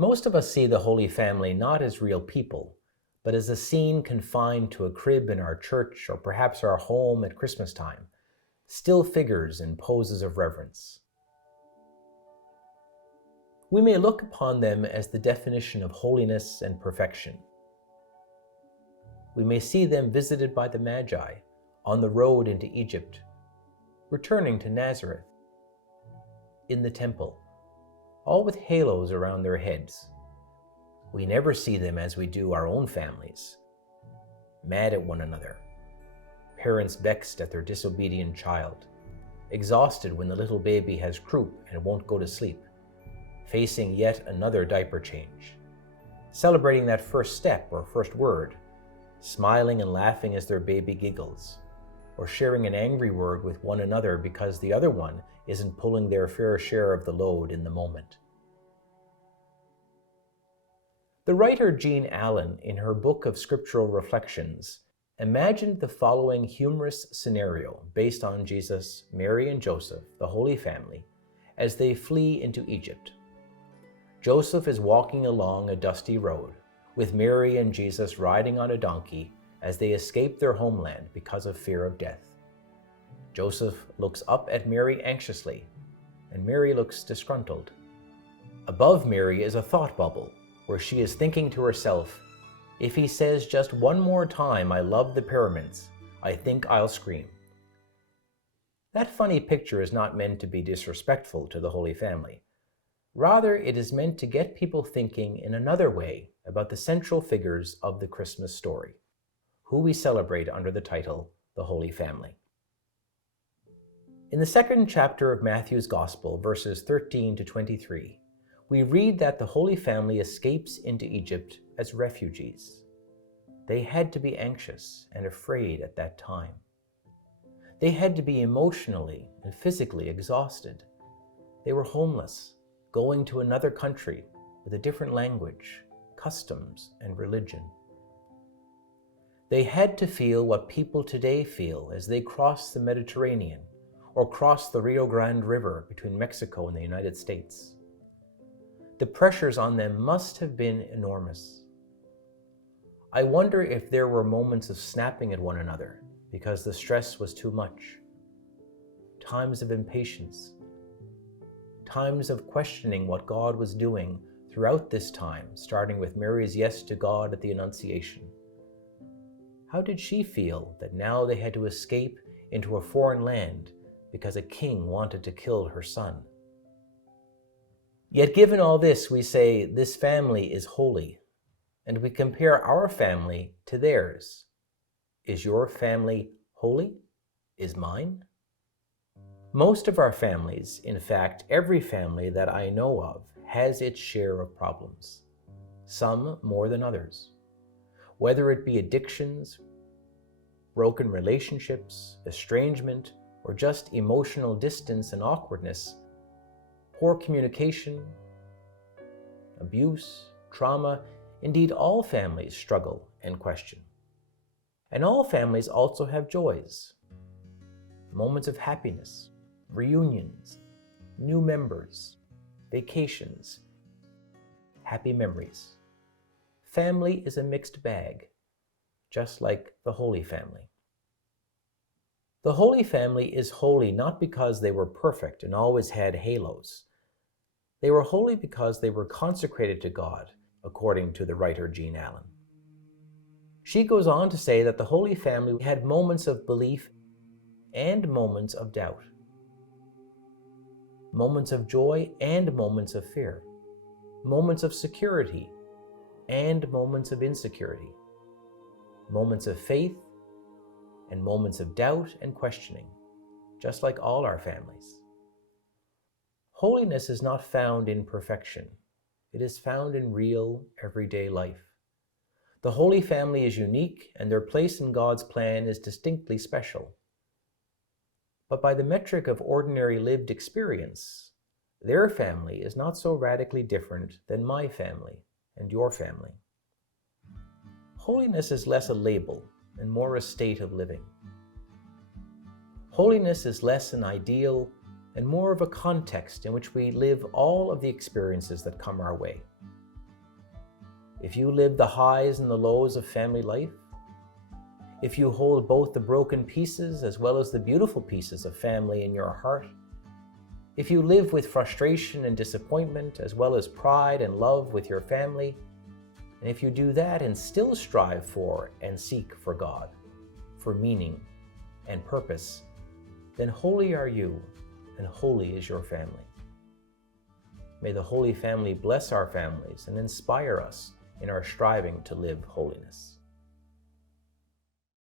Most of us see the Holy Family not as real people, but as a scene confined to a crib in our church or perhaps our home at Christmas time, still figures in poses of reverence. We may look upon them as the definition of holiness and perfection. We may see them visited by the Magi on the road into Egypt, returning to Nazareth, in the temple, all with halos around their heads. We never see them as we do our own families, mad at one another, parents vexed at their disobedient child, exhausted when the little baby has croup and won't go to sleep, facing yet another diaper change, celebrating that first step or first word, smiling and laughing as their baby giggles, or sharing an angry word with one another because the other one isn't pulling their fair share of the load in the moment. The writer Jean Allen, in her book of scriptural reflections, imagined the following humorous scenario based on Jesus, Mary, and Joseph, the Holy Family, as they flee into Egypt. Joseph is walking along a dusty road, with Mary and Jesus riding on a donkey as they escape their homeland because of fear of death. Joseph looks up at Mary anxiously, and Mary looks disgruntled. Above Mary is a thought bubble, where she is thinking to herself, "If he says just one more time, 'I love the pyramids,' I think I'll scream." That funny picture is not meant to be disrespectful to the Holy Family. Rather, it is meant to get people thinking in another way about the central figures of the Christmas story, who we celebrate under the title, the Holy Family. In the second chapter of Matthew's Gospel, verses 13 to 23, we read that the Holy Family escapes into Egypt as refugees. They had to be anxious and afraid at that time. They had to be emotionally and physically exhausted. They were homeless, going to another country with a different language, customs, and religion. They had to feel what people today feel as they cross the Mediterranean or cross the Rio Grande River between Mexico and the United States. The pressures on them must have been enormous. I wonder if there were moments of snapping at one another because the stress was too much. Times of impatience. Times of questioning what God was doing throughout this time, starting with Mary's yes to God at the Annunciation. How did she feel that now they had to escape into a foreign land because a king wanted to kill her son? Yet given all this, we say this family is holy, and we compare our family to theirs. Is your family holy? Is mine? Most of our families, in fact, every family that I know of, has its share of problems, some more than others. Whether it be addictions, broken relationships, estrangement, or just emotional distance and awkwardness, poor communication, abuse, trauma, indeed all families struggle and question. And all families also have joys, moments of happiness, reunions, new members, vacations, happy memories. Family is a mixed bag, just like the Holy Family. The Holy Family is holy not because they were perfect and always had halos. They were holy because they were consecrated to God, according to the writer Jean Allen. She goes on to say that the Holy Family had moments of belief and moments of doubt, moments of joy and moments of fear, moments of security and moments of insecurity, moments of faith and moments of doubt and questioning, just like all our families. Holiness is not found in perfection. It is found in real, everyday life. The Holy Family is unique, and their place in God's plan is distinctly special. But by the metric of ordinary lived experience, their family is not so radically different than my family and your family. Holiness is less a label and more a state of living. Holiness is less an ideal and more of a context in which we live all of the experiences that come our way. if you live the highs and the lows of family life, if you hold both the broken pieces as well as the beautiful pieces of family in your heart, if you live with frustration and disappointment as well as pride and love with your family, and if you do that and still strive for and seek for God, for meaning and purpose, then holy are you and holy is your family. May the Holy Family bless our families and inspire us in our striving to live holiness.